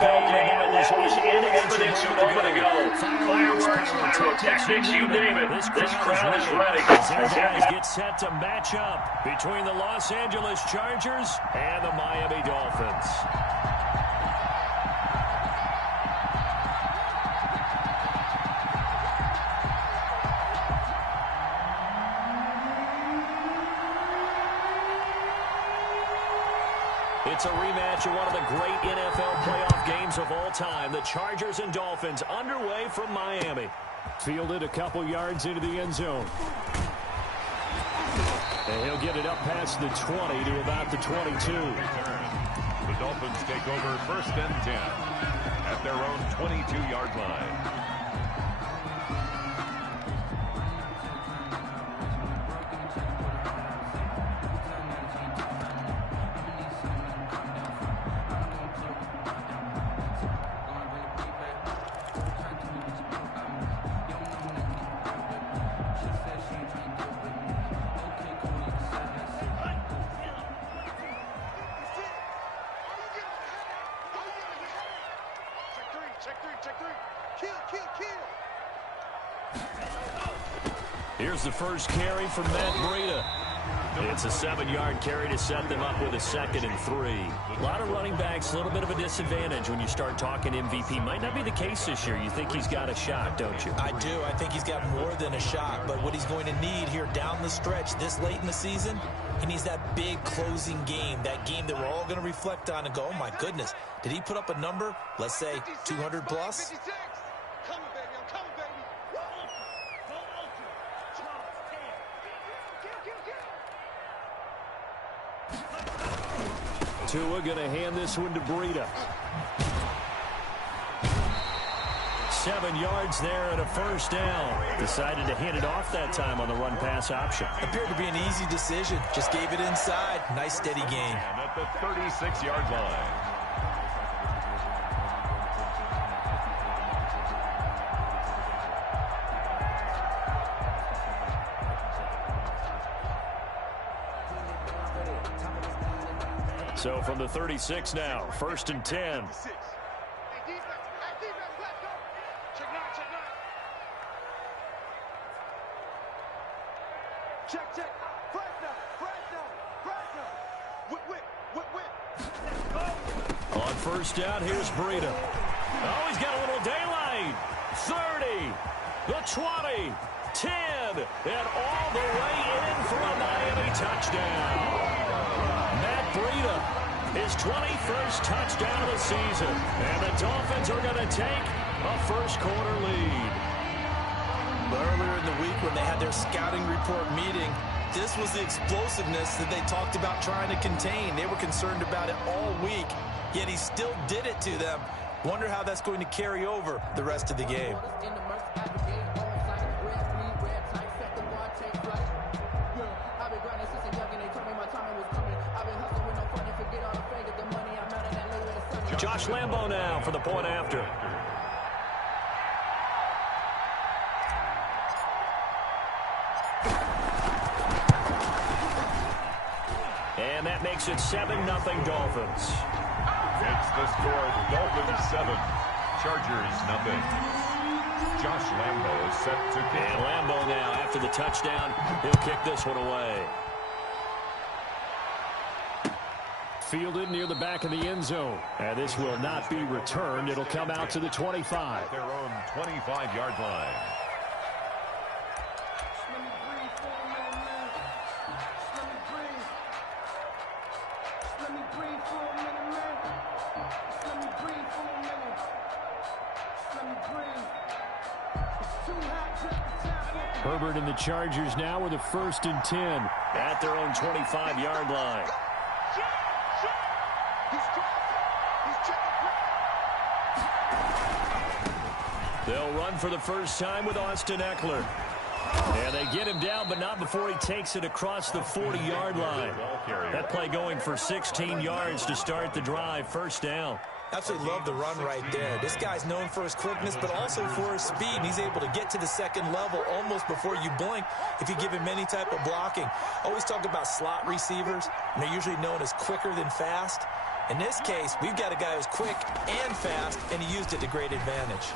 NFL game, and that was in evidence a moment ago. Fireworks, pyrotechnics, you name it. This crowd is ready. Their guys get set to match up between the Los Angeles Chargers and the Miami Dolphins. It's a rematch of one of the great NFL playoff games of all time. The Chargers and Dolphins underway from Miami. Fielded a couple yards into the end zone. And he'll get it up past the 20 to about the 22. The Dolphins take over 1st and 10 at their own 22-yard line. Here's the first carry from Matt Breida. It's a 7-yard carry to set them up with a 2nd and 3. A lot of running backs, a little bit of a disadvantage when you start talking MVP. Might not be the case this year. You think he's got a shot, don't you? I do. I think he's got more than a shot. But what he's going to need here down the stretch this late in the season, he needs that big closing game, that game that we're all going to reflect on and go, oh, my goodness, did he put up a number, let's say 200 plus? Tua going to hand this one to Breida. 7 yards there and a first down. Decided to hand it off that time on the run-pass option. Appeared to be an easy decision. Just gave it inside. Nice, steady game. And at the 36-yard line. So from the 36 now, 1st and 10. On 1st down, here's Breida. Oh, he's got a little daylight. 30, the 20, 10, and all the way in for a Miami touchdown. Matt Breida, his 21st touchdown of the season. And the Dolphins are going to take a first-quarter lead. Earlier in the week when they had their scouting report meeting, this was the explosiveness that they talked about trying to contain. They were concerned about it all week, yet he still did it to them. Wonder how that's going to carry over the rest of the game. Josh Lambo now for the point after. And that makes it 7-0 Dolphins. It's the score, Dolphins 7, Chargers 0. Josh Lambo is set to kick. And Lambo now, after the touchdown, he'll kick this one away. Fielded near the back of the end zone. And this will not be returned. It'll come out to the 25. Their own 25-yard line. Herbert and the Chargers now with a 1st and 10 at their own 25-yard line. They'll run for the first time with Austin Eckler. And they get him down, but not before he takes it across the 40-yard line. That play going for 16 yards to start the drive. First down. Absolutely love the run right there. This guy's known for his quickness, but also for his speed. And he's able to get to the second level almost before you blink if you give him any type of blocking. Always talk about slot receivers, and they're usually known as quicker than fast. In this case, we've got a guy who's quick and fast, and he used it to great advantage.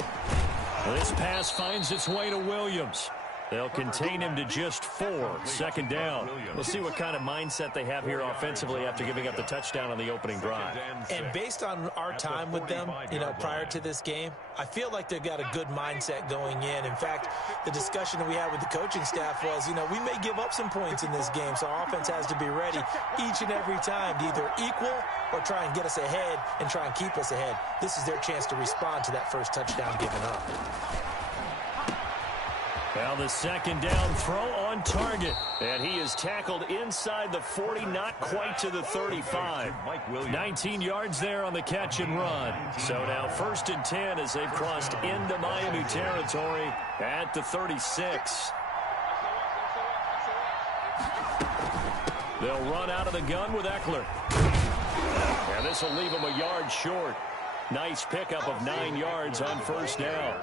This pass finds its way to Williams. They'll contain him to just 4. Second down. We'll see what kind of mindset they have here offensively after giving up the touchdown on the opening drive. And based on our time with them, prior to this game, I feel like they've got a good mindset going in. In fact, the discussion that we had with the coaching staff was, we may give up some points in this game, so our offense has to be ready each and every time to either equal or try and get us ahead and try and keep us ahead. This is their chance to respond to that first touchdown given up. Now the second down throw on target. And he is tackled inside the 40, not quite to the 35. 19 yards there on the catch and run. So now 1st and 10 as they've crossed into Miami territory at the 36. They'll run out of the gun with Eckler. And this will leave him a yard short. Nice pickup of 9 yards on first down.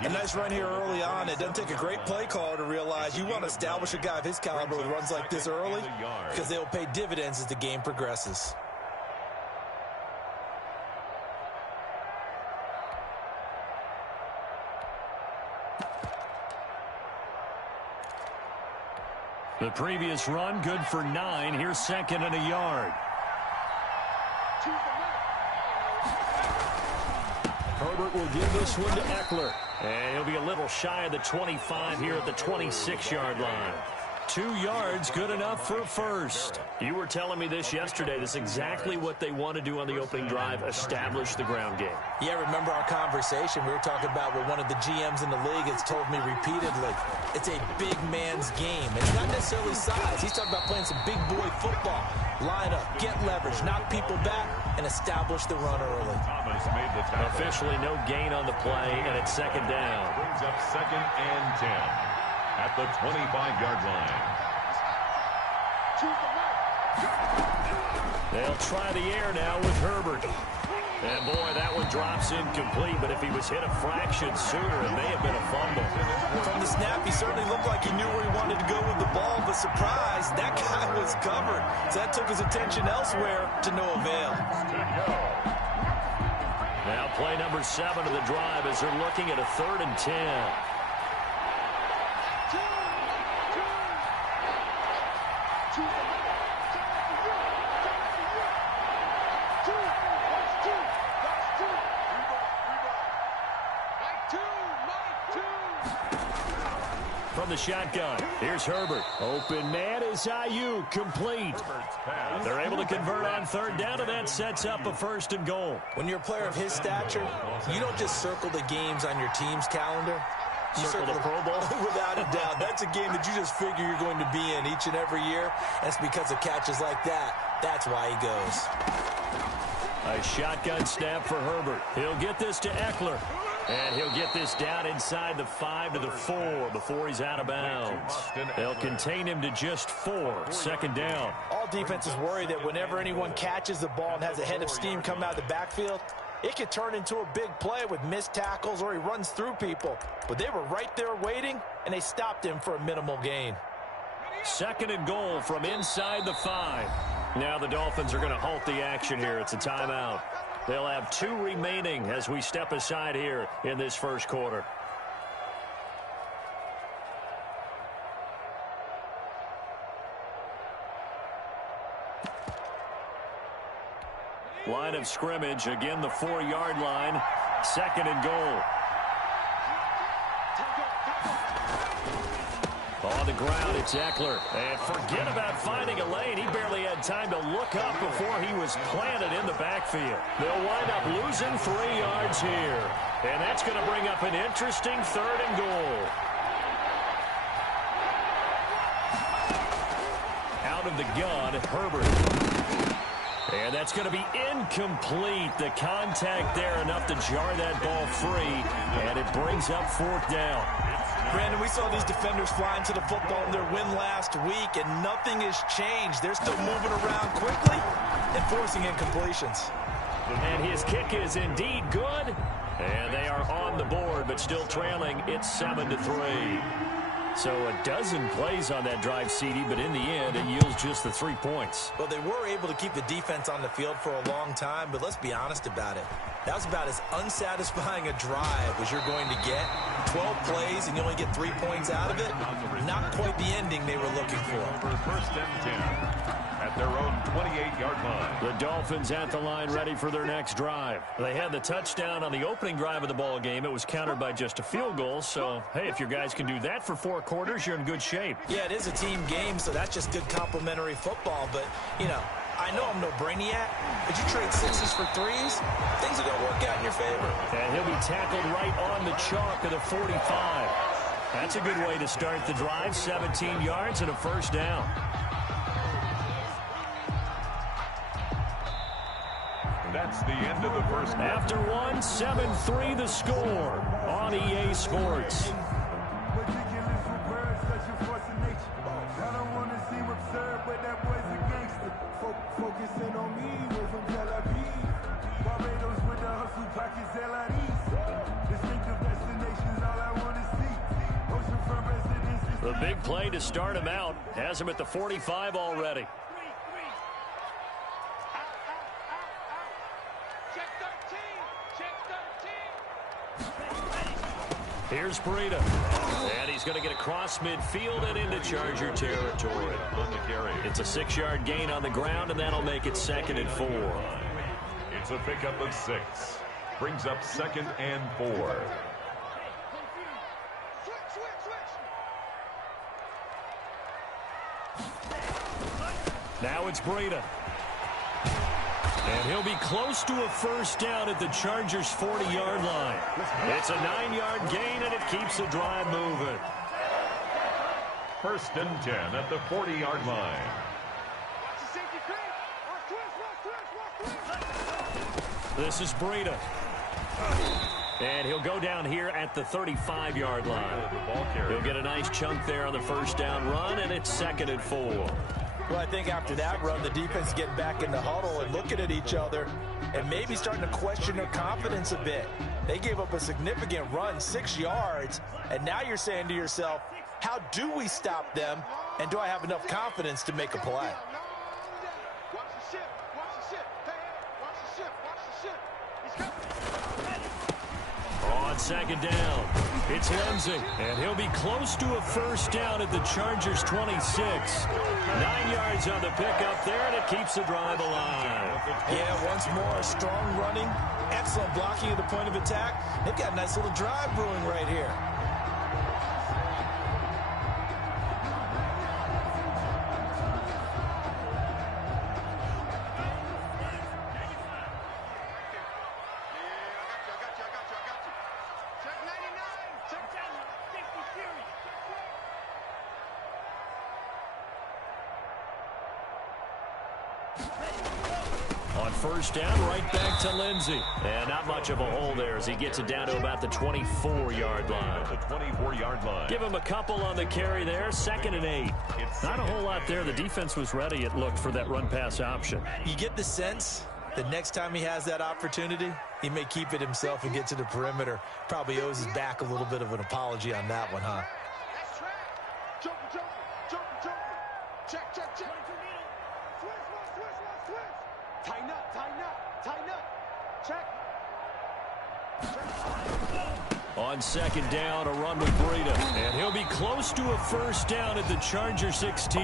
A nice run here early on. It doesn't take a great play caller to realize you want to establish a guy of his caliber with runs like this early because they will pay dividends as the game progresses. The previous run good for 9. Here's 2nd and a yard. Herbert will give this one to Eckler. And he'll be a little shy of the 25 here at the 26-yard line. 2 yards, good enough for a first. You were telling me this yesterday. This is exactly what they want to do on the opening drive, establish the ground game. Yeah, remember our conversation. We were talking about what one of the GMs in the league has told me repeatedly. It's a big man's game. It's not necessarily size. He's talking about playing some big boy football. Line up, get leverage, knock people back, and establish the run early. Officially no gain on the play, and it's 2nd down. Brings up 2nd and 10 at the 25-yard line. They'll try the air now with Herbert. And boy, that one drops incomplete, but if he was hit a fraction sooner, it may have been a fumble. From the snap, he certainly looked like he knew where he wanted to go with the ball, but surprise, that guy was covered. So that took his attention elsewhere to no avail. Now play number 7 of the drive as they're looking at a 3rd and 10. From the shotgun, here's Herbert. Open man is Ayuk, complete. They're able to convert on 3rd down, and that sets up a 1st and goal. When you're a player of his stature, you don't just circle the games on your team's calendar. You circle the Pro Bowl. Without a doubt. That's a game that you just figure you're going to be in each and every year. That's because of catches like that. That's why he goes. A shotgun snap for Herbert. He'll get this to Eckler. And he'll get this down inside the 5 to the 4 before he's out of bounds. They'll contain him to just 4. 2nd down. All defenses worry that whenever anyone catches the ball and has a head of steam come out of the backfield, it could turn into a big play with missed tackles or he runs through people. But they were right there waiting, and they stopped him for a minimal gain. 2nd and goal from inside the 5. Now the Dolphins are going to halt the action here. It's a timeout. They'll have 2 remaining as we step aside here in this first quarter. Line of scrimmage, again the 4-yard line. 2nd and goal. On the ground, it's Eckler. And forget about finding a lane. He barely had time to look up before he was planted in the backfield. They'll wind up losing 3 yards here. And that's going to bring up an interesting 3rd and goal. Out of the gun, Herbert. And that's going to be incomplete. The contact there enough to jar that ball free. And it brings up 4th down. Brandon, we saw these defenders flying to the football in their win last week, and nothing has changed. They're still moving around quickly and forcing incompletions. And his kick is indeed good. And they are on the board, but still trailing. It's 7-3. So a dozen plays on that drive, CD, but in the end, it yields just the 3 points. Well, they were able to keep the defense on the field for a long time, but let's be honest about it. That was about as unsatisfying a drive as you're going to get. 12 plays and you only get 3 points out of it. Not quite the ending they were looking for. First and 10 at their own 28-yard line. The Dolphins at the line ready for their next drive. They had the touchdown on the opening drive of the ball game. It was countered by just a field goal. So, hey, if your guys can do that for 4 quarters, you're in good shape. Yeah, it is a team game, so that's just good complementary football. But, you know, I know I'm no brainiac, but you trade 6s for 3s, things are going to work out in your favor. And he'll be tackled right on the chalk of the 45. That's a good way to start the drive. 17 yards and a first down. That's the end of the first quarter. After one, 7-3 the score on EA Sports. The big play to start him out has him at the 45 already. Here's Breida. And he's going to get across midfield and into Charger territory. On the carry. It's a 6-yard gain on the ground, and that'll make it 2nd and 4. It's a pickup of 6. Brings up 2nd and 4. Now it's Breida. And he'll be close to a first down at the Chargers' 40-yard line. It's a 9-yard gain, and it keeps the drive moving. First and 10 at the 40-yard line. This is Breida. And he'll go down here at the 35-yard line. He'll get a nice chunk there on the first down run, and it's 2nd and 4. Well, I think after that run, the defense getting back in the huddle and looking at each other and maybe starting to question their confidence a bit. They gave up a significant run, 6 yards, and now you're saying to yourself, how do we stop them, and do I have enough confidence to make a play? On 2nd down, it's Lindsey, and he'll be close to a first down at the Chargers' 26. 9 yards on the pickup there, and it keeps the drive alive. Yeah, once more, strong running, excellent blocking at the point of attack. They've got a nice little drive brewing right here. On first down, right back to Lindsey. And not much of a hole there as he gets it down to about the 24-yard line. The 24-yard line. Give him a couple on the carry there. 2nd and 8. Not a whole lot there. The defense was ready, it looked, for that run-pass option. You get the sense that next time he has that opportunity, he may keep it himself and get to the perimeter. Probably owes his back a little bit of an apology on that one, huh? On 2nd down, a run with Breida. And he'll be close to a first down at the Charger 16.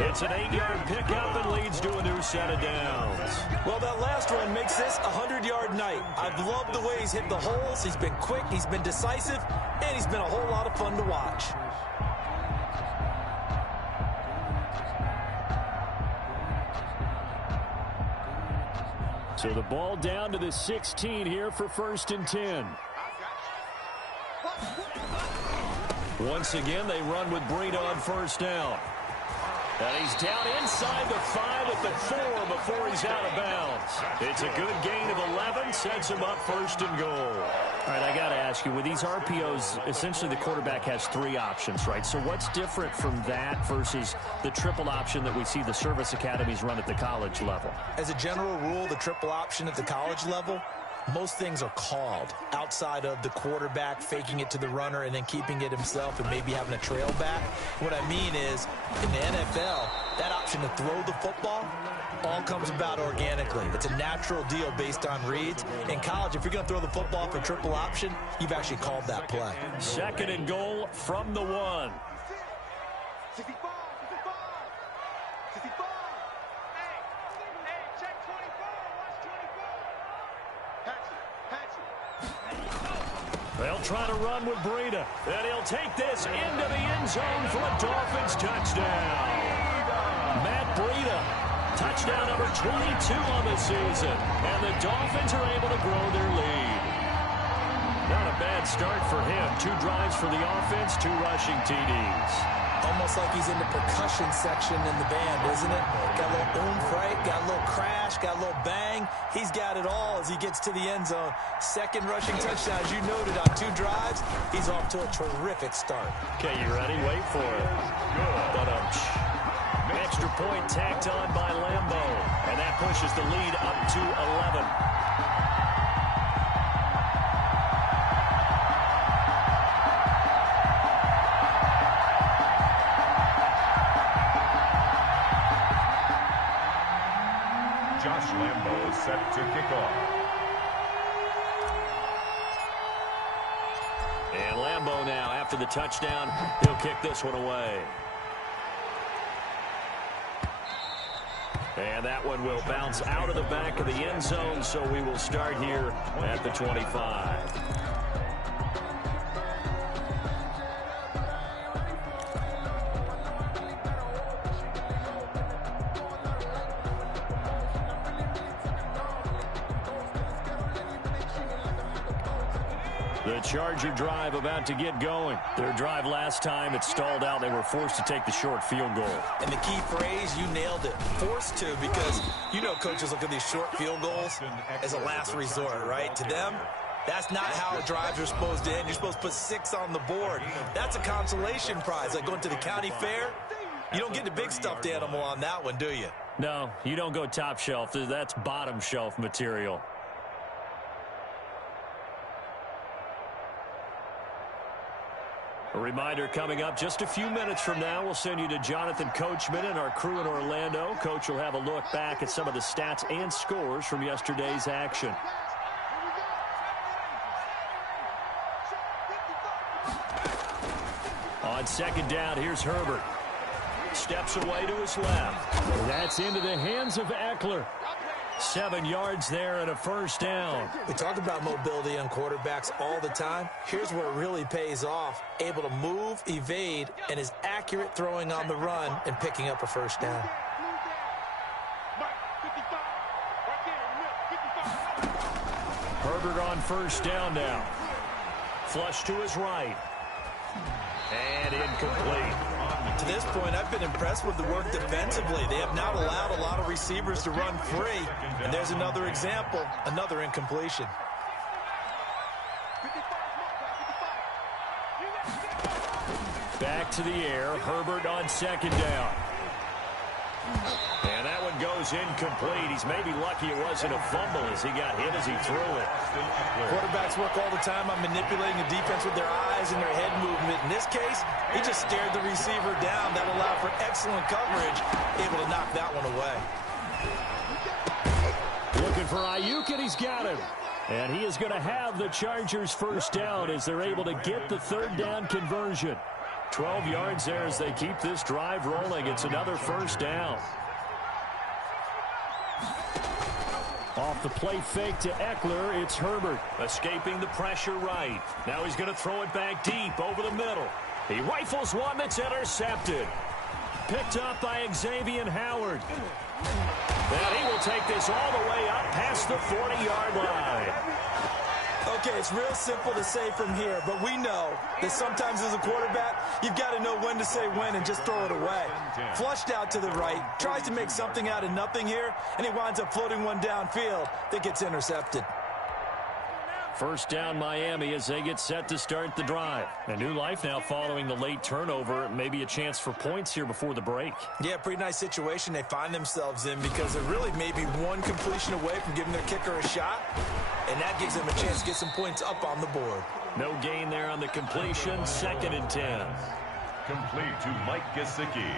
It's an 8-yard pickup and leads to a new set of downs. Well, that last run makes this a 100-yard night. I've loved the way he's hit the holes. He's been quick, he's been decisive, and he's been a whole lot of fun to watch. So the ball down to the 16 here for 1st and 10. Once again, they run with Breida on first down. And he's down inside the 5 at the 4 before he's out of bounds. It's a good gain of 11, sets him up 1st and goal. All right, I got to ask you, with these RPOs, essentially the quarterback has 3 options, right? So what's different from that versus the triple option that we see the service academies run at the college level? As a general rule, the triple option at the college level most things are called outside of the quarterback faking it to the runner and then keeping it himself and maybe having a trail back. What I mean is, in the NFL, that option to throw the football all comes about organically. It's a natural deal based on reads. In college, if you're going to throw the football for triple option, you've actually called that play. 2nd and goal from the 1. 65, 65, 65. Hey, check 24. Watch 24. They'll try to run with Breida. And he'll take this into the end zone for a Dolphins touchdown. Matt Breida. Touchdown number 22 on the season. And the Dolphins are able to grow their lead. Not a bad start for him. 2 drives for the offense, 2 rushing TDs. Almost like he's in the percussion section in the band, isn't it? Got a little oomph, right? Got a little crash, got a little bang. He's got it all as he gets to the end zone. 2nd rushing touchdown, as you noted, on 2 drives. He's off to a terrific start. Okay, you ready? Wait for it. Good. Extra point tacked on by Lambo. And that pushes the lead up to 11. Josh Lambo is set to kick off. And Lambo now, after the touchdown, he'll kick this one away. And that one will bounce out of the back of the end zone, so we will start here at the 25. The Charger drive about to get going. Their drive last time, it stalled out. They were forced to take the short field goal. And the key phrase, you nailed it, forced to, because you know coaches look at these short field goals as a last resort, right? To them, that's not how drives are supposed to end. You're supposed to put 6 on the board. That's a consolation prize, like going to the county fair. You don't get the big stuffed animal on that one, do you? No, you don't go top shelf. That's bottom shelf material. A reminder coming up just a few minutes from now, we'll send you to Jonathan Coachman and our crew in Orlando. Coach will have a look back at some of the stats and scores from yesterday's action. On 2nd down, here's Herbert. Steps away to his left. That's into the hands of Eckler. 7 yards there and a 1st down. We talk about mobility on quarterbacks all the time. Here's where it really pays off. Able to move, evade, and is accurate throwing on the run and picking up a 1st down. Herbert on 1st down now. Flush to his right. And incomplete. To this point, I've been impressed with the work defensively. They have not allowed a lot of receivers to run free. And there's another example, another incompletion. Back to the air, Herbert on 2nd down. And that one goes incomplete. He's maybe lucky it wasn't a fumble as he got hit as he threw it. Quarterbacks work all the time on manipulating the defense with their eyes and their head movement. In this case, he just stared the receiver down. That allowed for excellent coverage, able to knock that one away. Looking for Ayuk, and he's got him. And he is going to have the Chargers 1st down as they're able to get the 3rd down conversion. 12 yards there as they keep this drive rolling. It's another 1st down. Off the play fake to Eckler, it's Herbert escaping the pressure right. Now he's going to throw it back deep over the middle. He rifles one that's intercepted. Picked up by Xavier Howard. And he will take this all the way up past the 40-yard line. Okay, it's real simple to say from here, but we know that sometimes as a quarterback, you've got to know when to say when and just throw it away. Flushed out to the right, tries to make something out of nothing here, and he winds up floating one downfield that gets intercepted. First down Miami as they get set to start the drive. A new life now following the late turnover. Maybe a chance for points here before the break. Yeah, pretty nice situation they find themselves in because they're really maybe one completion away from giving their kicker a shot. And that gives them a chance to get some points up on the board. No gain there on the completion. 2nd and 10. Complete to Mike Gesicki.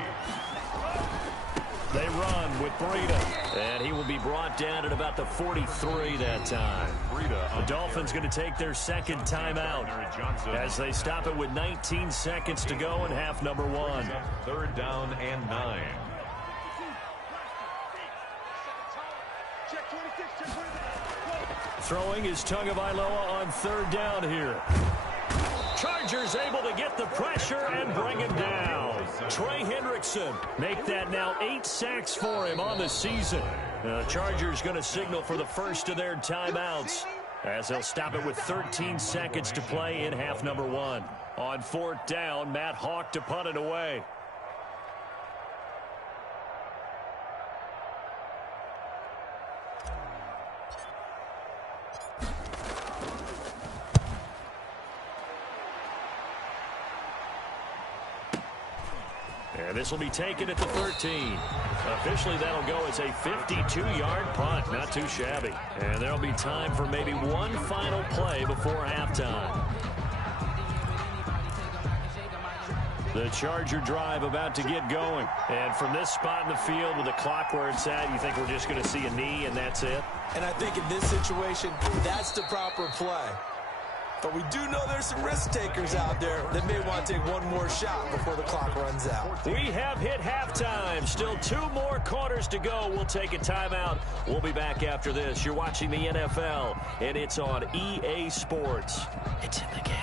They run with Breida, and he will be brought down at about the 43 that time. The Dolphins going to take their second timeout as they stop it with 19 seconds to go in half number 1. 3rd down and 9. Throwing is Tagovailoa on 3rd down here. Chargers able to get the pressure and bring him down. Trey Hendrickson make that now 8 sacks for him on the season. The Chargers going to signal for the first of their timeouts as they'll stop it with 13 seconds to play in half number 1. On 4th down, Matt Hawk to punt it away. And this will be taken at the 13. Officially, that'll go as a 52-yard punt. Not too shabby. And there'll be time for maybe one final play before halftime. The Charger drive about to get going. And from this spot in the field with the clock where it's at, you think we're just going to see a knee and that's it? And I think in this situation, that's the proper play. But we do know there's some risk takers out there that may want to take one more shot before the clock runs out. We have hit halftime. Still 2 more quarters to go. We'll take a timeout. We'll be back after this. You're watching the NFL, and it's on EA Sports. It's in the game.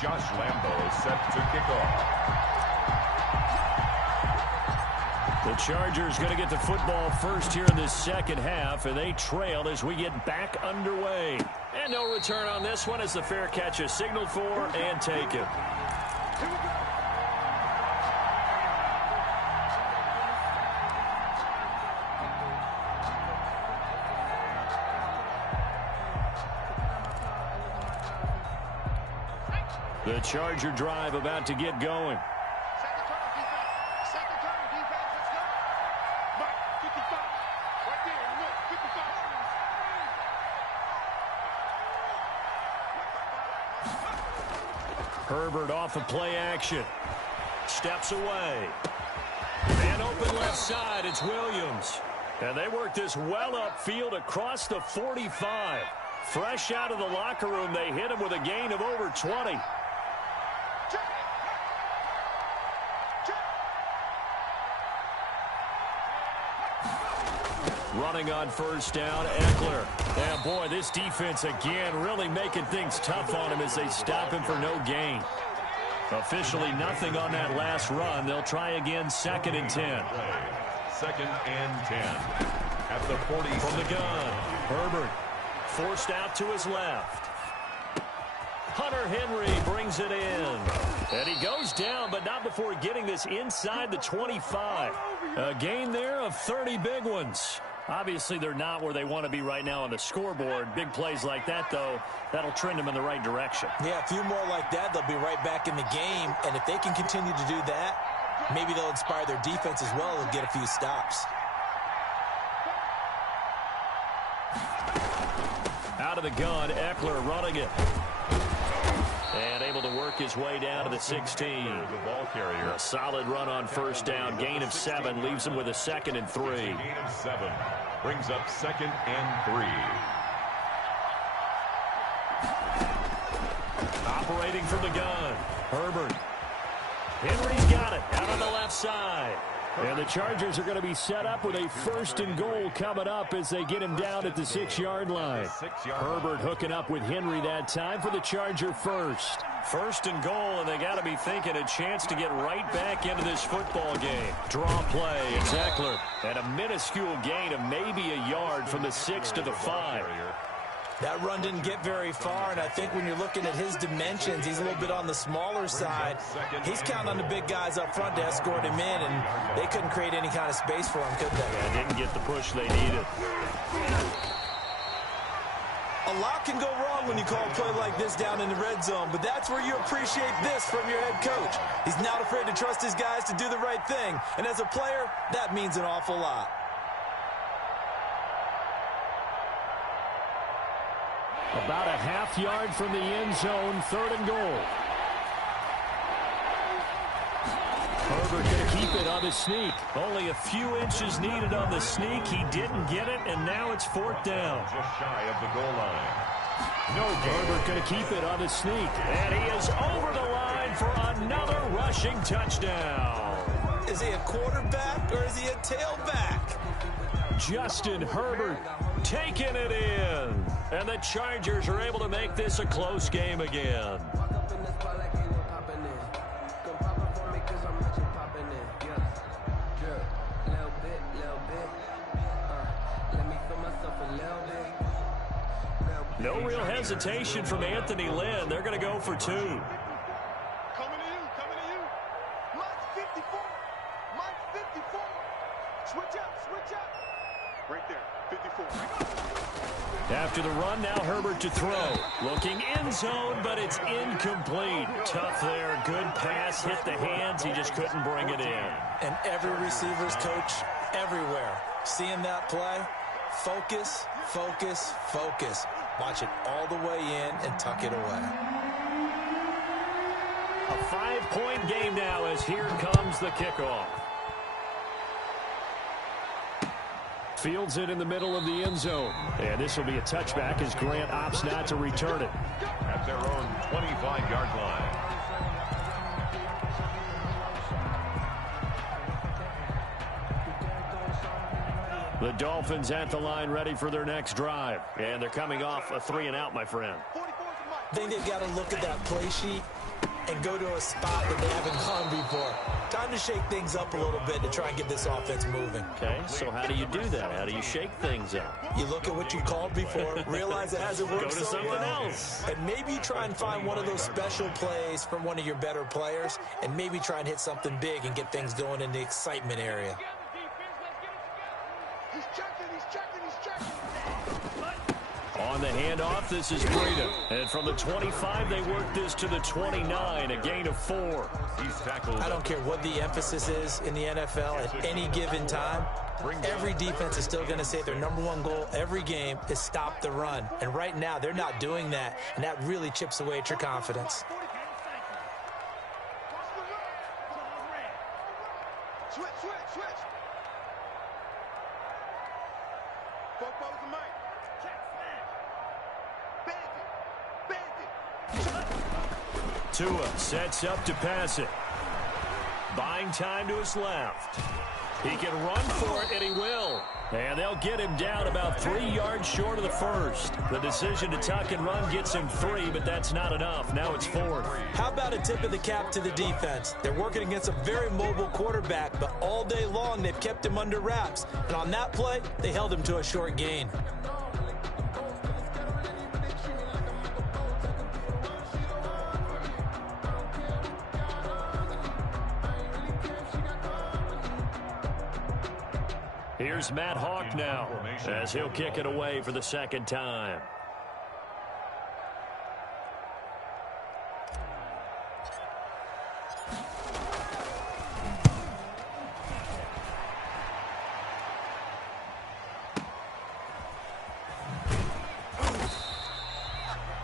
Josh Lambo set to kick off. The Chargers going to get the football first here in this second half, and they trail as we get back underway. And no return on this one as the fair catch is signaled for and taken. The Charger drive about to get going. Herbert off of play action. Steps away. And open left side, it's Williams. And they work this well upfield across the 45. Fresh out of the locker room, they hit him with a gain of over 20. Running on first down, Eckler. And boy, this defense again really making things tough on him as they stop him for no gain. Officially nothing on that last run. They'll try again, 2nd and 10. 2nd and 10. At the 40. From the gun, Herbert forced out to his left. Hunter Henry brings it in. And he goes down, but not before getting this inside the 25. A gain there of 30 big ones. Obviously, they're not where they want to be right now on the scoreboard. Big plays like that, though, that'll trend them in the right direction. Yeah, a few more like that, they'll be right back in the game. And if they can continue to do that, maybe they'll inspire their defense as well and get a few stops. Out of the gun, Eckler running it. And able to work his way down to the 16. The ball carrier. A solid run on first down. Gain of 7 leaves him with a 2nd and 3. Gain of 7 brings up 2nd and 3. Operating from the gun, Herbert. Henry's got it out on the left side. And the Chargers are going to be set up with a 1st and goal coming up as they get him down at the 6-yard line. Herbert hooking up with Henry that time for the Charger first. 1st and goal, and they got to be thinking a chance to get right back into this football game. Draw play, it's Eckler. And a minuscule gain of maybe a yard from the 6 to the 5. That run didn't get very far, and I think when you're looking at his dimensions, he's a little bit on the smaller side. He's counting on the big guys up front to escort him in, and they couldn't create any kind of space for him, could they? Yeah, didn't get the push they needed. A lot can go wrong when you call a play like this down in the red zone, but that's where you appreciate this from your head coach. He's not afraid to trust his guys to do the right thing, and as a player, that means an awful lot. About a half yard from the end zone, 3rd and goal. Herbert going to keep it on the sneak. Only a few inches needed on the sneak. He didn't get it, and now it's 4th down. Just shy of the goal line. No gain. Herbert going to keep it on the sneak. And he is over the line for another rushing touchdown. Is he a quarterback or is he a tailback? Justin Herbert taking it in. And the Chargers are able to make this a close game again. No real hesitation from Anthony Lynn. They're going to go for 2. Coming to you, coming to you. Mike 54, Mike 54. Switch up. Right there, 54. After the run, now Herbert to throw. Looking end zone, but it's incomplete. Tough there. Good pass. Hit the hands. He just couldn't bring it in. And every receiver's coach everywhere. Seeing that play, focus, focus, focus. Watch it all the way in and tuck it away. A 5-point game now as here comes the kickoff. Fields it in the middle of the end zone. And this will be a touchback as Grant opts not to return it. At their own 25-yard line. The Dolphins at the line ready for their next drive. And they're coming off a 3-and-out, my friend. I think they've got to look at that play sheet and go to a spot that they haven't gone before. Time to shake things up a little bit to try and get this offense moving. Okay, so how do you do that? How do you shake things up? You look at what you called before, realize it hasn't worked Go to so something well, else. and maybe try and find one of those special plays from one of your better players, and maybe try and hit something big and get things going in the excitement area. He's checking. On the handoff, this is Breida. And from the 25, they work this to the 29, a gain of 4. He's tackled. I don't care what the emphasis is in the NFL at any given time. Every defense is still going to say their #1 goal every game is stop the run. And right now, they're not doing that, and that really chips away at your confidence. Switch. Football's the mic. Bandit. Tua sets up to pass it. Buying time to his left. He can run for it, and he will. And they'll get him down about 3 yards short of the first. The decision to tuck and run gets him 3, but that's not enough. Now it's 4th. How about a tip of the cap to the defense? They're working against a very mobile quarterback, but all day long they've kept him under wraps. And on that play, they held him to a short gain. Here's Matt Hawk now as he'll kick it away for the second time.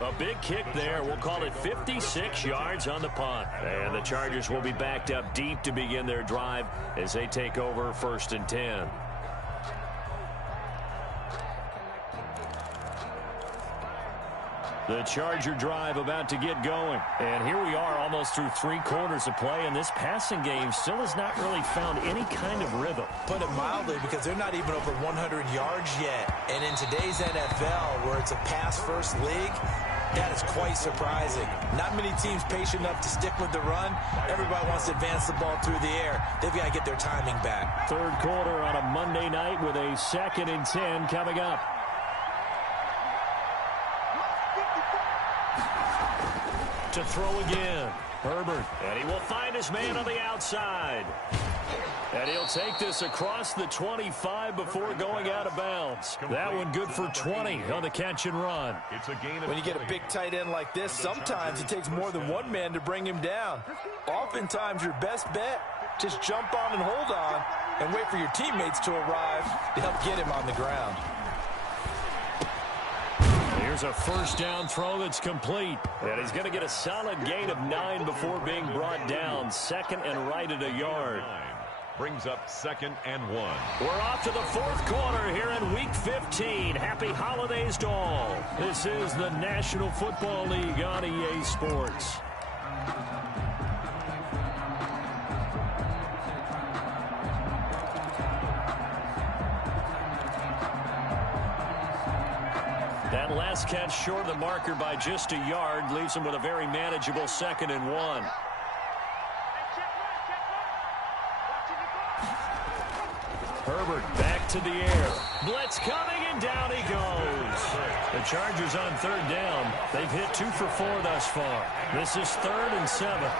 A big kick there. We'll call it 56 yards on the punt. And the Chargers will be backed up deep to begin their drive as they take over 1st and 10. The Charger drive about to get going. And here we are almost through 3 quarters of play, and this passing game still has not really found any kind of rhythm. Put it mildly, because they're not even over 100 yards yet. And in today's NFL, where it's a pass-first league, that is quite surprising. Not many teams patient enough to stick with the run. Everybody wants to advance the ball through the air. They've got to get their timing back. 3rd quarter on a Monday night with a 2nd and 10 coming up. To throw again. Herbert. And he will find his man on the outside. And he'll take this across the 25 before going out of bounds. That one good for 20 on the catch and run. It's a gain of When you get a big tight end like this, sometimes it takes more than one man to bring him down. Oftentimes, your best bet, just jump on and hold on and wait for your teammates to arrive to help get him on the ground. Here's a first down throw that's complete. And he's going to get a solid gain of 9 before being brought down. Second and right at a yard. brings up 2nd and 1. We're off to the fourth quarter here in Week 15. Happy holidays to all. This is the National Football League on EA Sports. That last catch short of the marker by just a yard leaves him with a very manageable 2nd and 1. Herbert back to the air. Blitz coming, and down he goes. The Chargers on 3rd down. They've hit 2 for 4 thus far. This is 3rd and 7.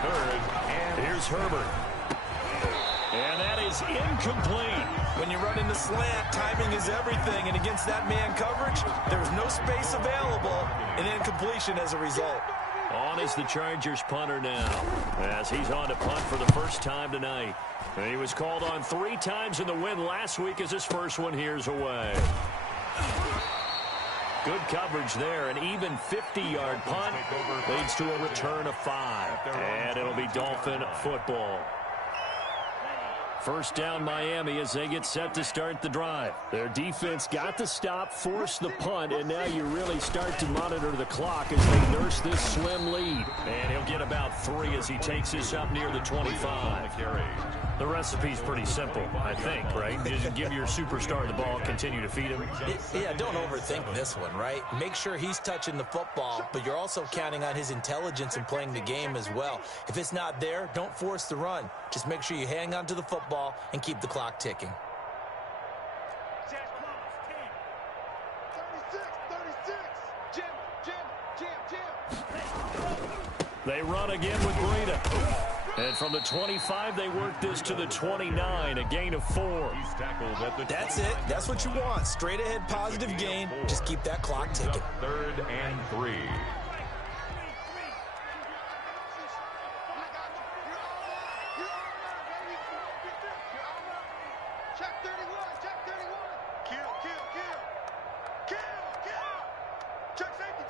3rd and here's Herbert. And that is incomplete. When you run in the slant, timing is everything. And against that man coverage, there's no space available. An incompletion as a result. On is the Chargers punter now, as he's on to punt for the first time tonight. And he was called on 3 times in the win last week as his first one here's away. Good coverage there. An even 50-yard punt leads to a return of 5. And it'll be Dolphin football. First down Miami as they get set to start the drive. Their defense got the stop, forced the punt, and now you really start to monitor the clock as they nurse this slim lead. And he'll get about 3 as he takes this up near the 25. The recipe's pretty simple, I think, right? Just give your superstar the ball, continue to feed him. Yeah, don't overthink this one, right? Make sure he's touching the football, but you're also counting on his intelligence in playing the game as well. If it's not there, don't force the run. Just make sure you hang on to the football and keep the clock ticking. 36. Jim. They run again with Breida. And from the 25, they work this to the 29, a gain of 4. He's tackled at the That's it. That's what you want. Straight ahead positive gain. Just keep that clock ticking. 3rd and 3. Check 31. Kill. Check safety.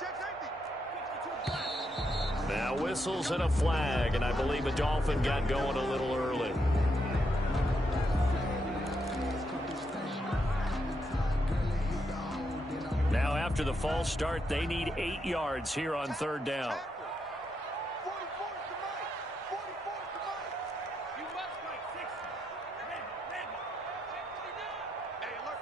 Now whistles and a flag, and I believe a Dolphin got going a little early. Now after the false start, they need 8 yards here on 3rd down. 44 to Mike. You must play 60. Hey, alert.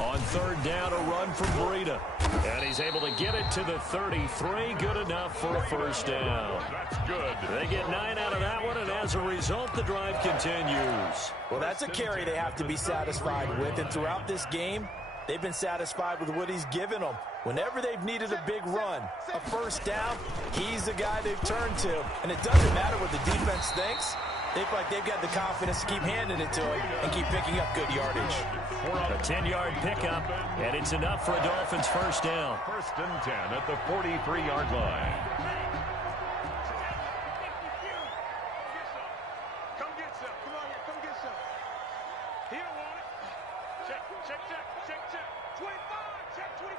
On 3rd down, a run from Breida. And he's able to get it to the 33. Good enough for a first down. That's good. They get 9 out of that one, and as a result, the drive continues. Well, that's a carry they have to be satisfied with. And throughout this game, they've been satisfied with what he's given them. Whenever they've needed a big run, a first down, he's the guy they've turned to. And it doesn't matter what the defense thinks. They feel like they've got the confidence to keep handing it to him and keep picking up good yardage. A 10-yard pickup, and it's enough for a Dolphins first down. 1st and 10 at the 43-yard line. Come get some. Come on here. Come get some. He don't want it. Check. 25. Check 25.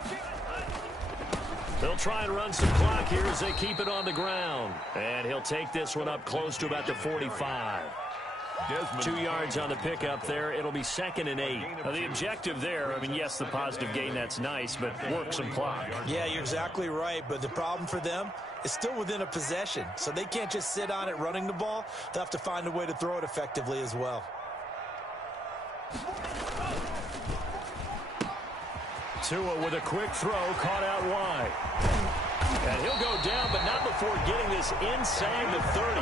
Kill. They'll try and run some clock here as they keep it on the ground. And he'll take this one up close to about the 45. Desmond 2 yards on the pickup there. It'll be 2nd and 8. Now, the objective there, I mean, yes, the positive gain, that's nice, but work some clock. Yeah, you're exactly right. But the problem for them is still within a possession. So they can't just sit on it running the ball. They'll have to find a way to throw it effectively as well. Tua with a quick throw, caught out wide. And he'll go down, but not before getting this inside the 30.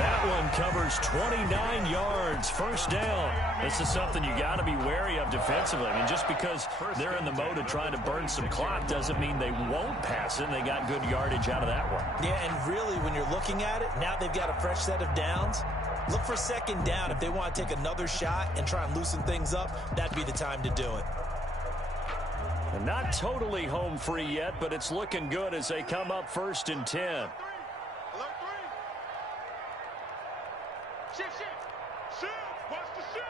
That one covers 29 yards. First down. This is something you got to be wary of defensively. I mean, just because they're in the mode of trying to burn some clock doesn't mean they won't pass it. And they got good yardage out of that one. Yeah, and really, when you're looking at it, now they've got a fresh set of downs. Look for second down. If they want to take another shot and try and loosen things up, that'd be the time to do it. And not totally home free yet, but it's looking good as they come up 1st and 10. Alert 3. Shift, shift. Shift. Watch the shift.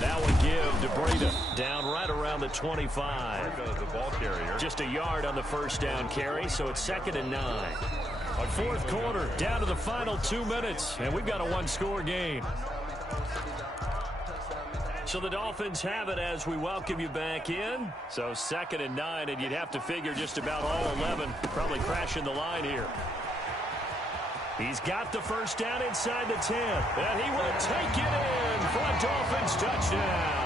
That would give to Breida down right around the 25. The ball carrier. Just a yard on the first down carry, so it's 2nd and 9. Fourth quarter, down to the final 2 minutes, and we've got a one-score game. So the Dolphins have it as we welcome you back in. So 2nd and 9, and you'd have to figure just about all 11 probably crashing the line here. He's got the first down inside the 10, and he will take it in for a Dolphins touchdown.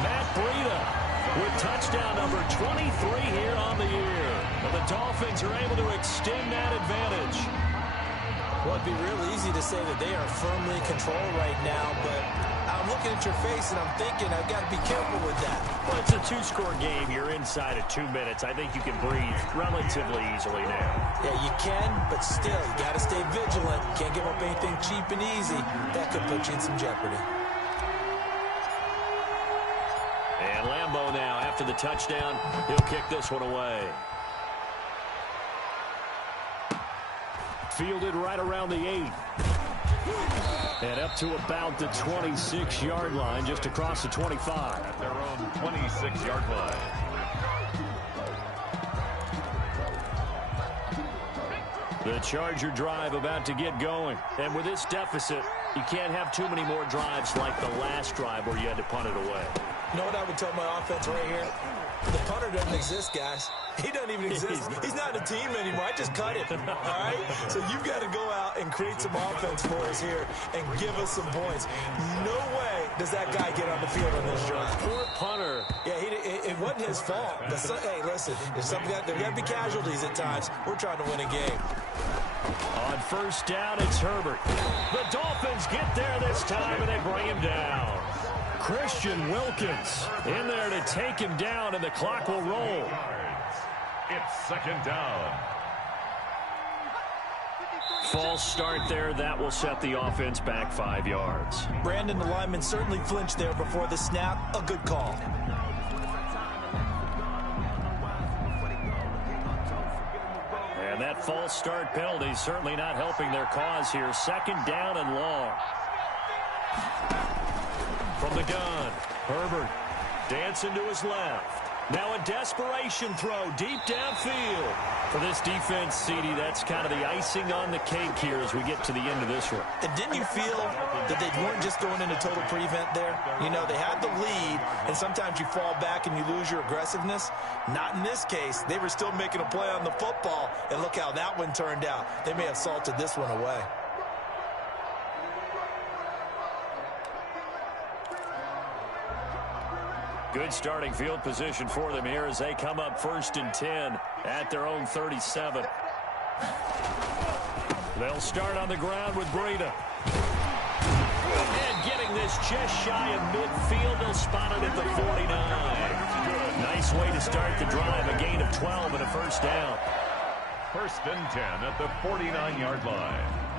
Matt Breida with touchdown number 23 here on the year. And the Dolphins are able to extend that advantage. Well, it'd be real easy to say that they are firmly in control right now, but I'm looking at your face and I'm thinking I've got to be careful with that. Well, it's a 2-score game. You're inside of 2 minutes. I think you can breathe relatively easily now. Yeah, you can, but still, you got to stay vigilant. Can't give up anything cheap and easy. That could put you in some jeopardy. And Lambeau now, after the touchdown, he'll kick this one away. Fielded right around the 8. And up to about the 26-yard line, just across the 25. At their own 26-yard line. The Charger drive about to get going. And with this deficit, you can't have too many more drives like the last drive where you had to punt it away. You know what I would tell my offense right here? The punter doesn't exist, guys. He doesn't even exist. He's not a team anymore. I just cut him, all right? So you've got to go out and create some offense for us here and give us some points. No way does that guy get on the field on this drive. Poor punter. Yeah, it wasn't his fault. But hey, listen, there's got to be casualties at times. We're trying to win a game. On first down, it's Herbert. The Dolphins get there this time, and they bring him down. Christian Wilkins in there to take him down, and the clock will roll. It's 2nd down. False start there. That will set the offense back 5 yards. Brandon, the lineman, certainly flinched there before the snap. A good call. And that false start penalty certainly not helping their cause here. 2nd down and long. From the gun, Herbert dancing to his left. Now a desperation throw deep downfield. For this defense, CD, that's kind of the icing on the cake here as we get to the end of this one. And didn't you feel that they weren't just going into total prevent there? You know, they had the lead, and sometimes you fall back and you lose your aggressiveness. Not in this case. They were still making a play on the football, and look how that one turned out. They may have salted this one away. Good starting field position for them here as they come up 1st and 10 at their own 37. They'll start on the ground with Breida. And getting this just shy of midfield, they'll spot it at the 49. Nice way to start the drive, a gain of 12 and a first down. 1st and 10 at the 49-yard line.